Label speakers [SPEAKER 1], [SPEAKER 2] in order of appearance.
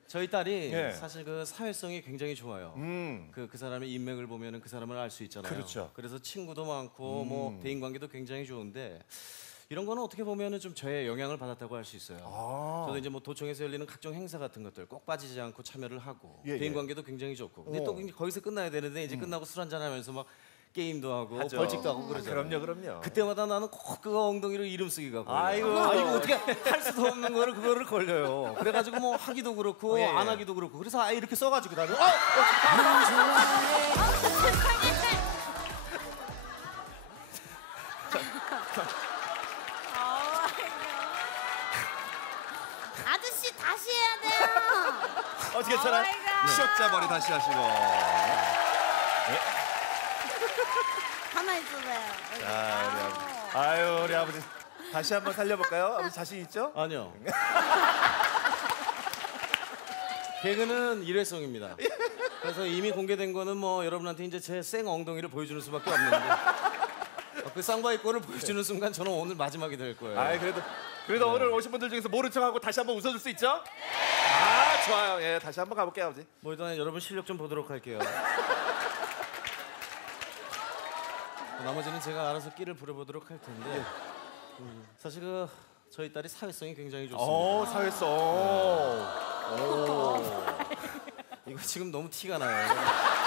[SPEAKER 1] 저희 딸이
[SPEAKER 2] 예.
[SPEAKER 1] 사실 그 사회성이 굉장히 좋아요. 그 사람의 인맥을 보면은 그 사람을 알 수 있잖아요.
[SPEAKER 2] 그렇죠.
[SPEAKER 1] 그래서 친구도 많고 뭐 대인 관계도 굉장히 좋은데 이런 거는 어떻게 보면은 좀 저의 영향을 받았다고 할 수 있어요. 저도 이제 뭐 도청에서 열리는 각종 행사 같은 것들 꼭 빠지지 않고 참여를 하고
[SPEAKER 2] 예,
[SPEAKER 1] 대인
[SPEAKER 2] 예.
[SPEAKER 1] 관계도 굉장히 좋고. 근데 또 거기서 끝나야 되는데 이제 끝나고 술 한잔 하면서 막 게임도 하고
[SPEAKER 2] 하죠.
[SPEAKER 1] 벌칙도 하고 그러잖아요.
[SPEAKER 2] 그럼요.
[SPEAKER 1] 그때마다 나는 꼭 그거 엉덩이로 이름 쓰기가 걸려요.
[SPEAKER 2] 아이고.
[SPEAKER 1] 이거 어떻게 할 수도 없는 거를 그거를 걸려요. 그래가지고 뭐 하기도 그렇고
[SPEAKER 2] 예, 예.
[SPEAKER 1] 안 하기도 그렇고 그래서 아예 이렇게 써가지고 다녀.
[SPEAKER 3] 아저씨 다시 해야 돼요.
[SPEAKER 2] 괜찮아?
[SPEAKER 4] 쉬었자 머리 다시 하시고.
[SPEAKER 3] 가만히 있어봐요.
[SPEAKER 2] 아유, 우리 아버지 다시 한번 살려볼까요? 아버지 자신 있죠?
[SPEAKER 1] 아니요. 개그는 일회성입니다. 그래서 이미 공개된 거는 뭐 여러분한테 이제 제 생 엉덩이를 보여주는 수밖에 없는데 그 쌍바이꼴을 보여주는 순간 저는 오늘 마지막이 될 거예요.
[SPEAKER 2] 아이 그래도 오늘 오신 분들 중에서 모른 척하고 다시 한번 웃어줄 수 있죠? 아 좋아요. 예, 다시 한번 가볼게요, 아버지.
[SPEAKER 1] 뭐 일단 여러분 실력 좀 보도록 할게요. 나머지는 제가 알아서 끼를 부려보도록 할 텐데 사실 그 저희 딸이 사회성이 굉장히 좋습니다.
[SPEAKER 2] 사회성.
[SPEAKER 1] 이거 지금 너무 티가 나요.